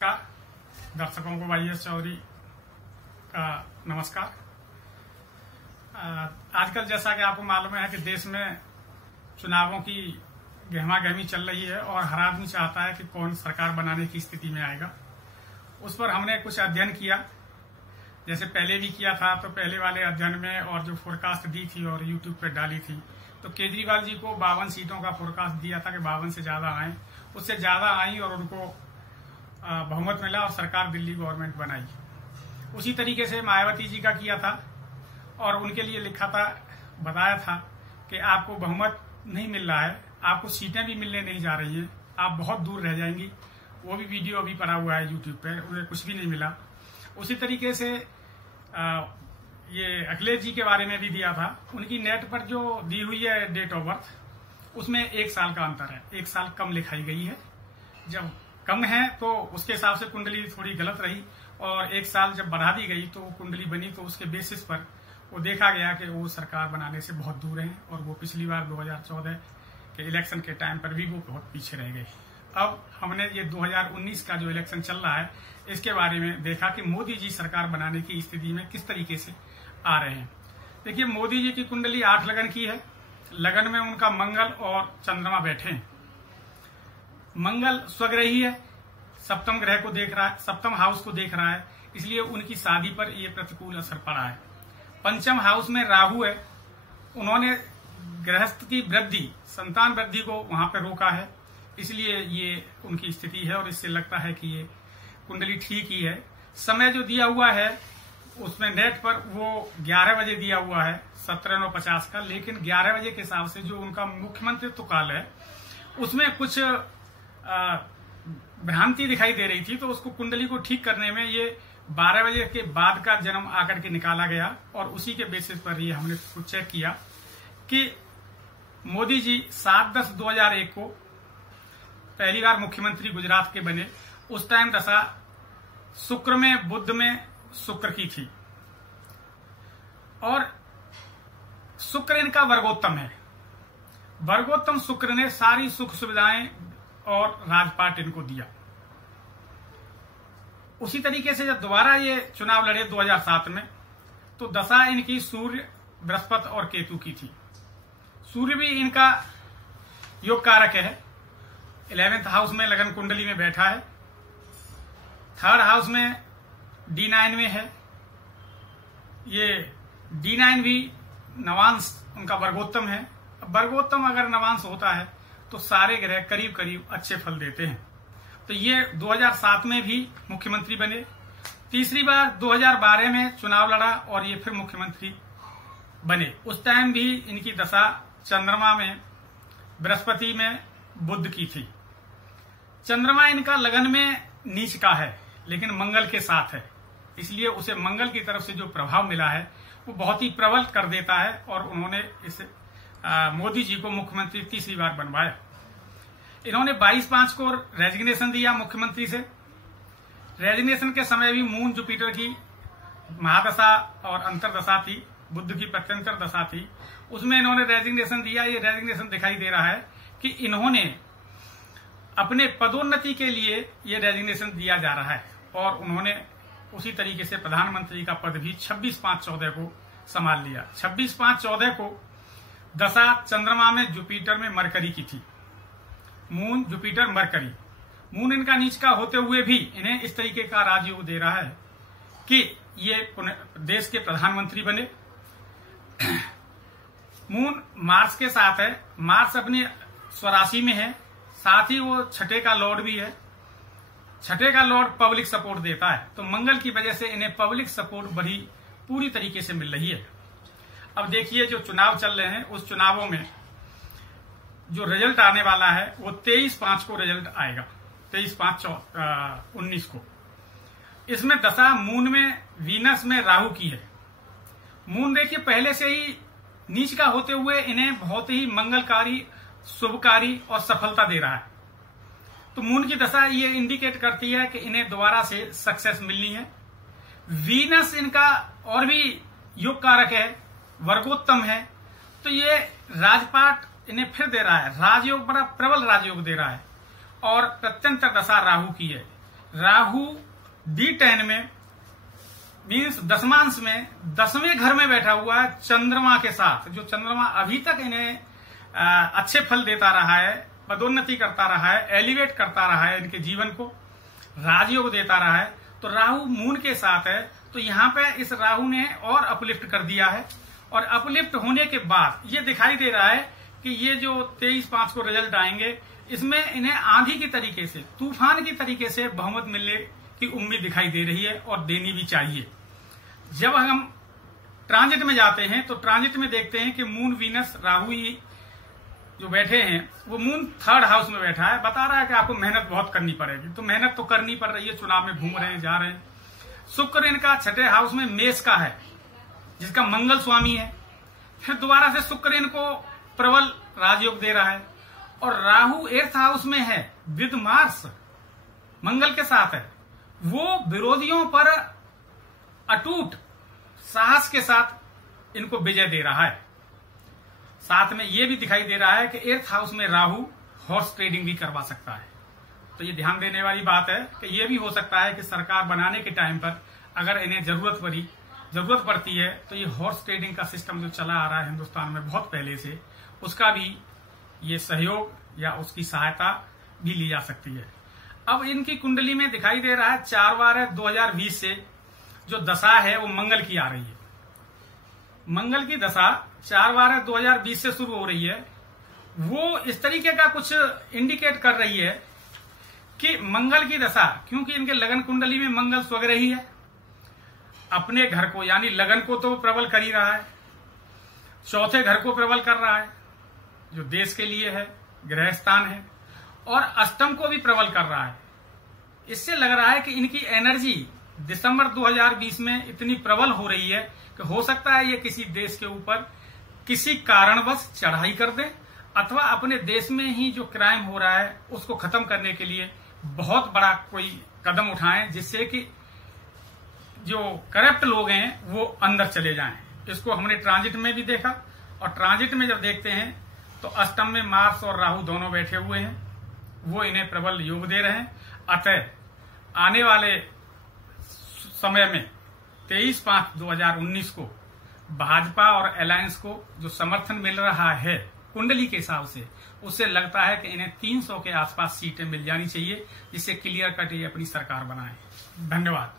का दर्शकों को वाईएस चौधरी का नमस्कार। आजकल जैसा कि आपको मालूम है कि देश में चुनावों की गहमागहमी चल रही है और हर आदमी चाहता है कि कौन सरकार बनाने की स्थिति में आएगा। उस पर हमने कुछ अध्ययन किया, जैसे पहले भी किया था। तो पहले वाले अध्ययन में और जो फोरकास्ट दी थी और यूट्यूब पर डाली थी, तो केजरीवाल जी को 52 सीटों का फोरकास्ट दिया था कि 52 से ज्यादा आए, उससे ज्यादा आई और उनको बहुमत मिला और सरकार दिल्ली गवर्नमेंट बनाई। उसी तरीके से मायावती जी का किया था और उनके लिए लिखा था, बताया था कि आपको बहुमत नहीं मिल रहा है, आपको सीटें भी मिलने नहीं जा रही हैं, आप बहुत दूर रह जाएंगी। वो भी वीडियो अभी पड़ा हुआ है यूट्यूब पर, उन्हें कुछ भी नहीं मिला। उसी तरीके से ये अखिलेश जी के बारे में भी दिया था। उनकी नेट पर जो दी हुई है डेट ऑफ बर्थ, उसमें 1 साल का अंतर है, 1 साल कम लिखाई गई है। जब कम है तो उसके हिसाब से कुंडली थोड़ी गलत रही, और 1 साल जब बढ़ा दी गई तो कुंडली बनी, तो उसके बेसिस पर वो देखा गया कि वो सरकार बनाने से बहुत दूर हैं और वो पिछली बार 2014 के इलेक्शन के टाइम पर भी वो बहुत पीछे रह गए। अब हमने ये 2019 का जो इलेक्शन चल रहा है, इसके बारे में देखा कि मोदी जी सरकार बनाने की स्थिति में किस तरीके से आ रहे हैं। देखिए, मोदी जी की कुंडली 8 लगन की है। लगन में उनका मंगल और चंद्रमा बैठे हैं। मंगल स्वग्रही है, सप्तम ग्रह को देख रहा है, सप्तम हाउस को देख रहा है, इसलिए उनकी शादी पर यह प्रतिकूल असर पड़ा है। पंचम हाउस में राहु है, उन्होंने गृहस्थ की वृद्धि, संतान वृद्धि को वहां पर रोका है, इसलिए ये उनकी स्थिति है और इससे लगता है कि ये कुंडली ठीक ही है। समय जो दिया हुआ है उसमें नेट पर वो 11 बजे दिया हुआ है, 17:50 का, लेकिन 11 बजे के हिसाब से जो उनका मुख्यमंत्रित्व काल है उसमें कुछ भ्रांति दिखाई दे रही थी, तो उसको कुंडली को ठीक करने में ये 12 बजे के बाद का जन्म आकर के निकाला गया और उसी के बेसिस पर ये हमने कुछ चेक किया कि मोदी जी 7/10/2001 को पहली बार मुख्यमंत्री गुजरात के बने। उस टाइम दशा शुक्र में, बुध में शुक्र की थी और शुक्र इनका वर्गोत्तम है। वर्गोत्तम शुक्र ने सारी सुख सुविधाएं और राजपाट इनको दिया। उसी तरीके से जब दोबारा ये चुनाव लड़े 2007 में, तो दशा इनकी सूर्य, बृहस्पति और केतु की थी। सूर्य भी इनका योग कारक है, 11th हाउस में लगन कुंडली में बैठा है, 3rd हाउस में D9 में है। ये D9 भी नवांश उनका वर्गोत्तम है। वर्गोत्तम अगर नवांश होता है तो सारे ग्रह करीब करीब अच्छे फल देते हैं। तो ये 2007 में भी मुख्यमंत्री बने, तीसरी बार 2012 में चुनाव लड़ा और ये फिर मुख्यमंत्री बने। उस टाइम भी इनकी दशा चंद्रमा में, बृहस्पति में, बुध की थी। चंद्रमा इनका लगन में नीच का है लेकिन मंगल के साथ है, इसलिए उसे मंगल की तरफ से जो प्रभाव मिला है वो बहुत ही प्रबल कर देता है और उन्होंने इसे मोदी जी को मुख्यमंत्री तीसरी बार बनवाया। इन्होंने 22/5 को रेजिग्नेशन दिया मुख्यमंत्री से। रेजिग्नेशन के समय भी मून जुपिटर की महादशा और अंतरदशा थी, बुध की प्रत्यंतर दशा थी, उसमें इन्होंने रेजिग्नेशन दिया। ये रेजिग्नेशन दिखाई दे रहा है कि इन्होंने अपने पदोन्नति के लिए ये रेजिग्नेशन दिया जा रहा है और उन्होंने उसी तरीके से प्रधानमंत्री का पद भी 26/5/14 को संभाल लिया। 26/5/14 को दशा चंद्रमा में, जुपिटर में, मरकरी की थी। Moon, Jupiter, mercury. मून इनका नीच का होते हुए भी इन्हें इस तरीके का राजयोग दे रहा है कि ये देश के प्रधानमंत्री बने। मून मार्स के साथ है, मार्स अपनी स्वराशि में है, साथ ही वो छठे का लॉर्ड भी है। छठे का लॉर्ड पब्लिक सपोर्ट देता है, तो मंगल की वजह से इन्हें पब्लिक सपोर्ट बड़ी पूरी तरीके से मिल रही है। अब देखिए, जो चुनाव चल रहे हैं उस चुनावों में जो रिजल्ट आने वाला है वो 23/5 को रिजल्ट आएगा, 23/5/19 को। इसमें दशा मून में, वीनस में राहु की है। मून देखिए पहले से ही नीच का होते हुए इन्हें बहुत ही मंगलकारी, शुभकारी और सफलता दे रहा है। तो मून की दशा ये इंडिकेट करती है कि इन्हें दोबारा से सक्सेस मिलनी है। वीनस इनका और भी योग कारक है, वर्गोत्तम है, तो ये राजपाट इन्हें फिर दे रहा है, राजयोग बड़ा प्रबल राजयोग दे रहा है। और प्रत्यंतर दशा राहु की है। राहु D10 में मीन्स दशमांश में 10वें घर में बैठा हुआ है चंद्रमा के साथ। जो चंद्रमा अभी तक इन्हें अच्छे फल देता रहा है, पदोन्नति करता रहा है, एलिवेट करता रहा है, इनके जीवन को राजयोग देता रहा है। तो राहु मून के साथ है, तो यहाँ पे इस राहु ने और अपलिफ्ट कर दिया है। और अपलिफ्ट होने के बाद ये दिखाई दे रहा है कि ये जो 23/5 को रिजल्ट आएंगे, इसमें इन्हें आंधी की तरीके से, तूफान की तरीके से बहुमत मिलने की उम्मीद दिखाई दे रही है और देनी भी चाहिए। जब हम ट्रांजिट में जाते हैं तो ट्रांजिट में देखते हैं कि मून वीनस राहु ही जो बैठे हैं, वो मून 3rd हाउस में बैठा है। बता रहा है कि आपको मेहनत बहुत करनी पड़ेगी, तो मेहनत तो करनी पड़ रही है, चुनाव में घूम रहे हैं, जा रहे हैं। शुक्र इनका 6ठे हाउस में मेष का है, जिसका मंगल स्वामी है। फिर दोबारा से शुक्र इनको प्रबल राजयोग दे रहा है। और राहु 8th हाउस में है विद मार्स, मंगल के साथ है। वो विरोधियों पर अटूट साहस के साथ इनको विजय दे रहा है। साथ में ये भी दिखाई दे रहा है कि 8th हाउस में राहु हॉर्स ट्रेडिंग भी करवा सकता है। तो ये ध्यान देने वाली बात है कि ये भी हो सकता है कि सरकार बनाने के टाइम पर अगर इन्हें जरूरत पड़ती है तो ये हॉर्स ट्रेडिंग का सिस्टम जो चला आ रहा है हिंदुस्तान में बहुत पहले से, उसका भी ये सहयोग या उसकी सहायता भी ली जा सकती है। अब इनकी कुंडली में दिखाई दे रहा है 4/12/2020 से जो दशा है वो मंगल की आ रही है। मंगल की दशा 4/12/2020 से शुरू हो रही है। वो इस तरीके का कुछ इंडिकेट कर रही है कि मंगल की दशा, क्योंकि इनके लगन कुंडली में मंगल स्वग्रही है, अपने घर को यानी लगन को तो प्रबल कर ही रहा है, 4थे घर को प्रबल कर रहा है जो देश के लिए है, ग्रह स्थान है, और अष्टम को भी प्रबल कर रहा है। इससे लग रहा है कि इनकी एनर्जी दिसंबर 2020 में इतनी प्रबल हो रही है कि हो सकता है ये किसी देश के ऊपर किसी कारणवश चढ़ाई कर दे, अथवा अपने देश में ही जो क्राइम हो रहा है उसको खत्म करने के लिए बहुत बड़ा कोई कदम उठाएं, जिससे कि जो करप्ट लोग हैं वो अंदर चले जाएं। इसको हमने ट्रांजिट में भी देखा, और ट्रांजिट में जब देखते हैं तो अष्टम में मार्स और राहु दोनों बैठे हुए हैं, वो इन्हें प्रबल योग दे रहे हैं। अतः आने वाले समय में 23/5/2019 को भाजपा और अलायंस को जो समर्थन मिल रहा है कुंडली के हिसाब से, उससे लगता है कि इन्हें 300 के आसपास सीटें मिल जानी चाहिए, जिससे क्लियर कट ये अपनी सरकार बनाए। धन्यवाद।